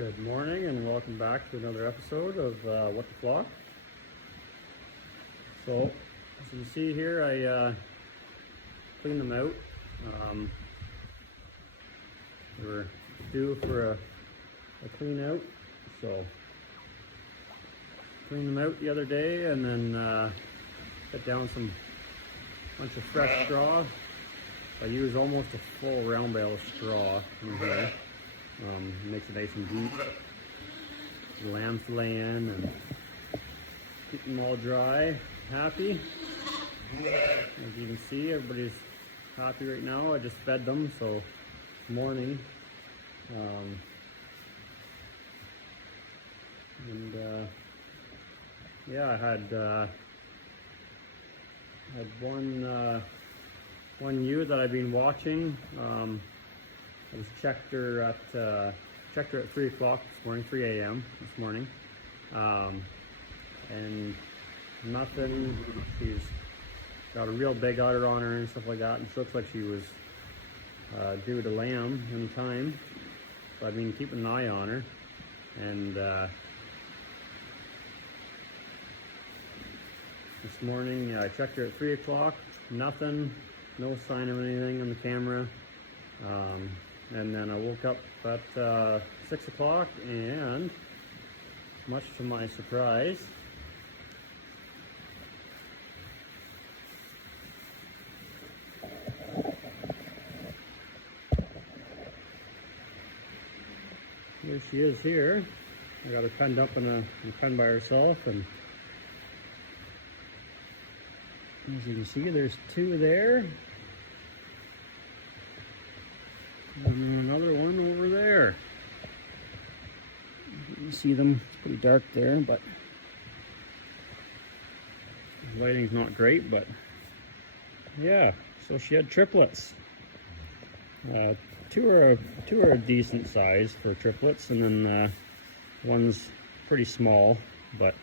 Good morning and welcome back to another episode of What the Flock. So, as you see here, I cleaned them out. They were due for a clean out, so cleaned them out the other day and then put down bunch of fresh straw. I use almost a full round bale of straw in here. Makes it nice and deep. The lambs lay in and keep them all dry, happy. As you can see, everybody's happy right now. I just fed them, so it's morning. Yeah, I had one ewe that I've been watching. I just checked her at 3 o'clock this morning, 3 a.m. this morning, and nothing. She's got a real big udder on her and stuff like that, and she looks like she was due to lamb in time. So I've been keeping an eye on her, and this morning I checked her at 3 o'clock. Nothing, no sign of anything on the camera. And then I woke up at 6 o'clock, and much to my surprise, here she is here. I got her penned up and penned by herself, and as you can see, there's two there. And another one over there. You can see them. It's pretty dark there, but the lighting's not great. But yeah, so she had triplets. Two are a decent size for triplets, and then one's pretty small. But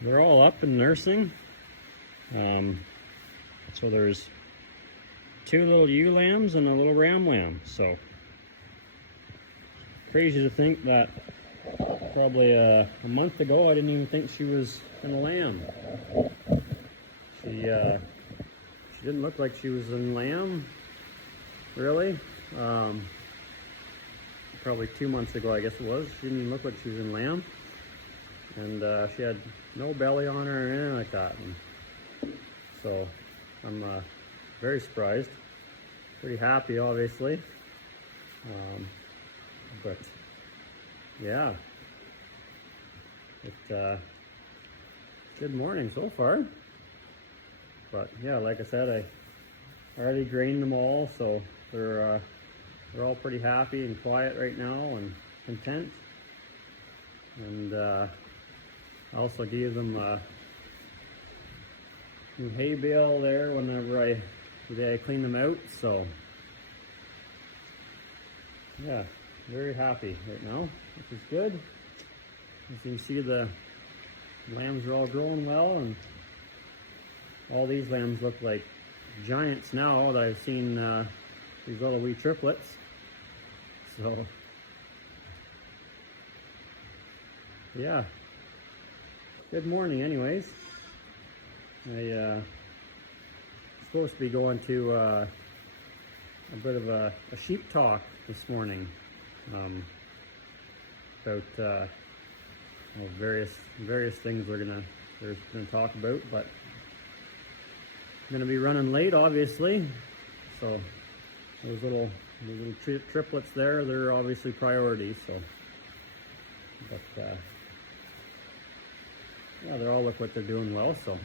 they're all up and nursing. So there's two little ewe lambs and a little ram lamb. So crazy to think that probably a month ago I didn't even think she was in lamb. She didn't look like she was in lamb, really. Probably 2 months ago, I guess it was. She didn't even look like she was in lamb, and she had no belly on her or anything like that. And so I'm very surprised, pretty happy, obviously, but yeah, good morning so far. But yeah, like I said, I already drained them all, so they're all pretty happy and quiet right now and content. And I also gave them a new hay bale there whenever I cleaned them out, so yeah, very happy right now, which is good. As you can see, the lambs are all growing well, and all these lambs look like giants now that I've seen these little wee triplets. So yeah, good morning anyways. I supposed to be going to a bit of a sheep talk this morning about various things they're gonna talk about, but I'm gonna be running late, obviously. So those little triplets there, they're obviously priority. So, but yeah, they all look like they're doing well. So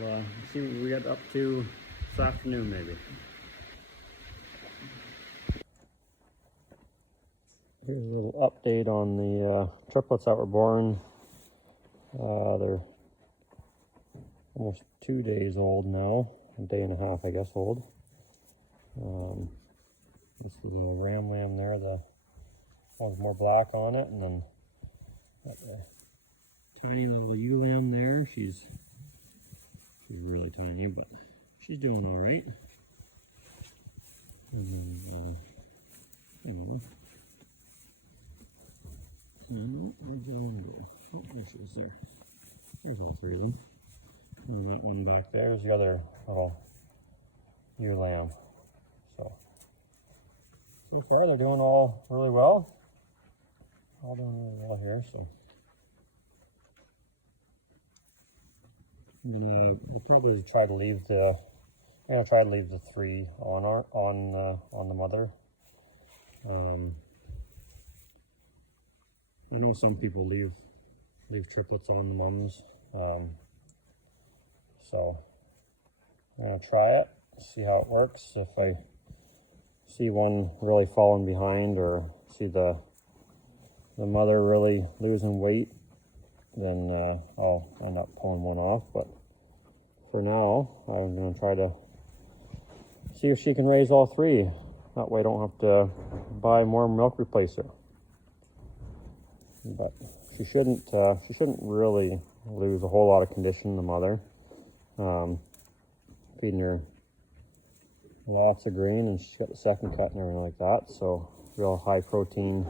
we'll see what we get up to this afternoon, maybe. Here's a little update on the triplets that were born. They're almost 2 days old now, a day and a half, I guess, old. You see the ram lamb there, has more black on it, and then got the tiny little ewe lamb there. She's really tiny, but she's doing all right. And then you know. And where'd the other one go? Oh, there she is there. There's all three of them. And that one back there is the other little ewe lamb. So far they're doing all really well. All doing really well here, so. I'll probably try to leave the three on the mother. I know some people leave triplets on the mums, so I'm gonna try it, see how it works. If I see one really falling behind or see the mother really losing weight, then I'll end up pulling one off. But for now, I'm going to try to see if she can raise all three. That way I don't have to buy more milk replacer. But she shouldn't really lose a whole lot of condition, the mother. Feeding her lots of grain, and she's got the second cut and everything like that, so real high protein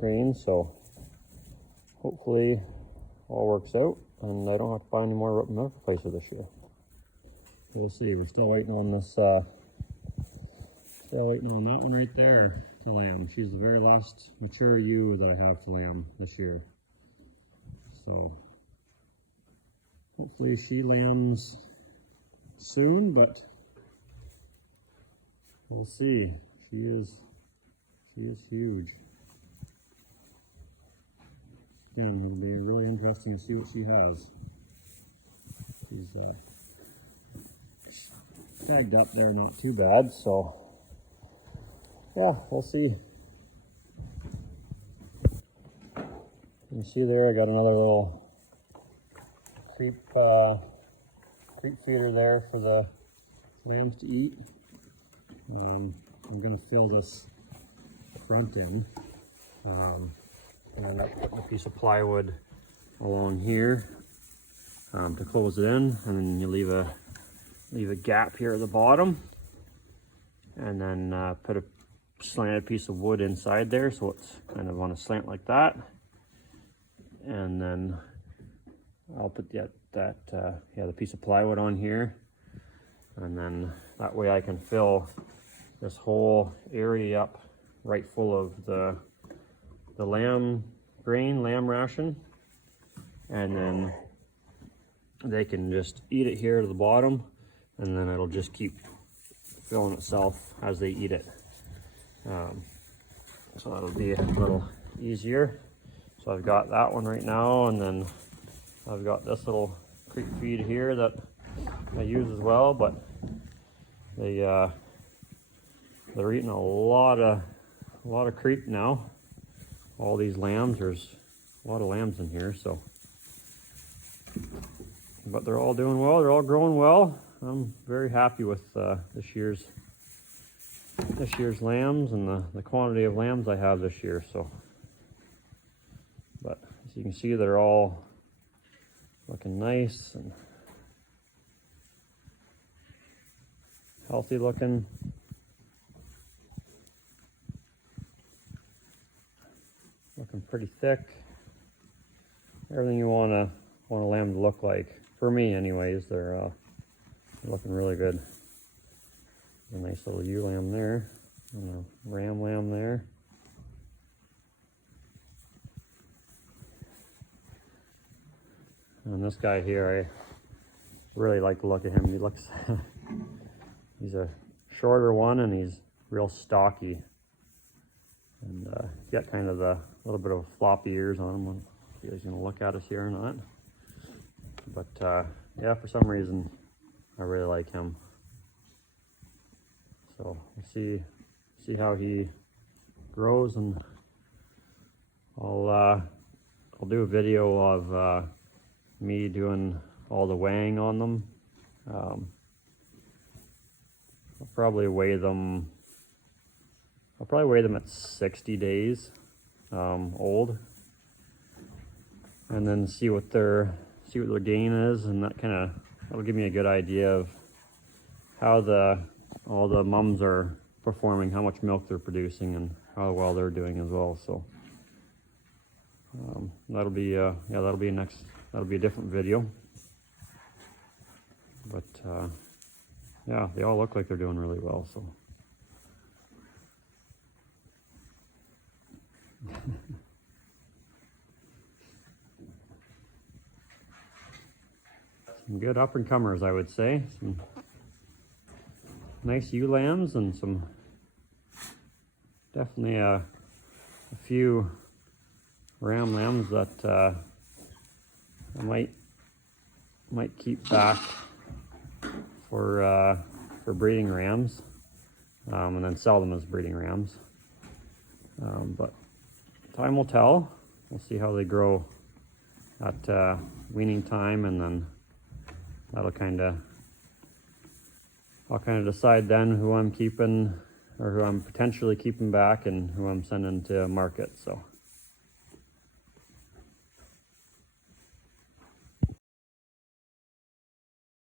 grain. So hopefully all works out and I don't have to buy any more milk replacer this year. We'll see. We're still waiting on this, still waiting on that one right there to lamb. She's the very last mature ewe that I have to lamb this year. So hopefully she lambs soon, but we'll see. She is huge. Again, it'll be really interesting to see what she has. She's tagged up there, not too bad, so yeah, we'll see. You can see there I got another little creep feeder there for the lambs to eat. I'm going to fill this front in. And then I put a piece of plywood along here to close it in, and then you leave a gap here at the bottom, and then put a slanted piece of wood inside there so it's kind of on a slant like that. And then I'll put the piece of plywood on here, and then that way I can fill this whole area up right full of the lamb ration, and then they can just eat it here to the bottom, and then it'll just keep filling itself as they eat it. So that'll be a little easier. So I've got that one right now, and then I've got this little creep feed here that I use as well, but they're eating a lot of creep now. All these lambs, there's a lot of lambs in here, so, but they're all doing well, they're all growing well. I'm very happy with this year's lambs and the quantity of lambs I have this year. So, but as you can see, they're all looking nice and healthy looking. Looking pretty thick. Everything you want a lamb to look like. For me anyways, they're looking really good. A nice little ewe lamb there, and a ram lamb there. And this guy here, I really like the look of him. He looks, he's a shorter one, and he's real stocky. And he's got kind of a little bit of floppy ears on him. If he's going to look at us here or not. But yeah, for some reason, I really like him. So we'll see how he grows, and I'll do a video of me doing all the weighing on them. I'll probably weigh them. I'll probably weigh them at 60 days old, and then see what their gain is, and that'll give me a good idea of how all the mums are performing, how much milk they're producing, and how well they're doing as well. So that'll be yeah, that'll be a different video. But yeah, they all look like they're doing really well. So some good up and comers, I would say. Some nice ewe lambs and some definitely a few ram lambs that I might keep back for breeding rams, and then sell them as breeding rams. But time will tell. We'll see how they grow at weaning time, and then that'll I'll kind of decide then who I'm keeping, or who I'm potentially keeping back, and who I'm sending to market. So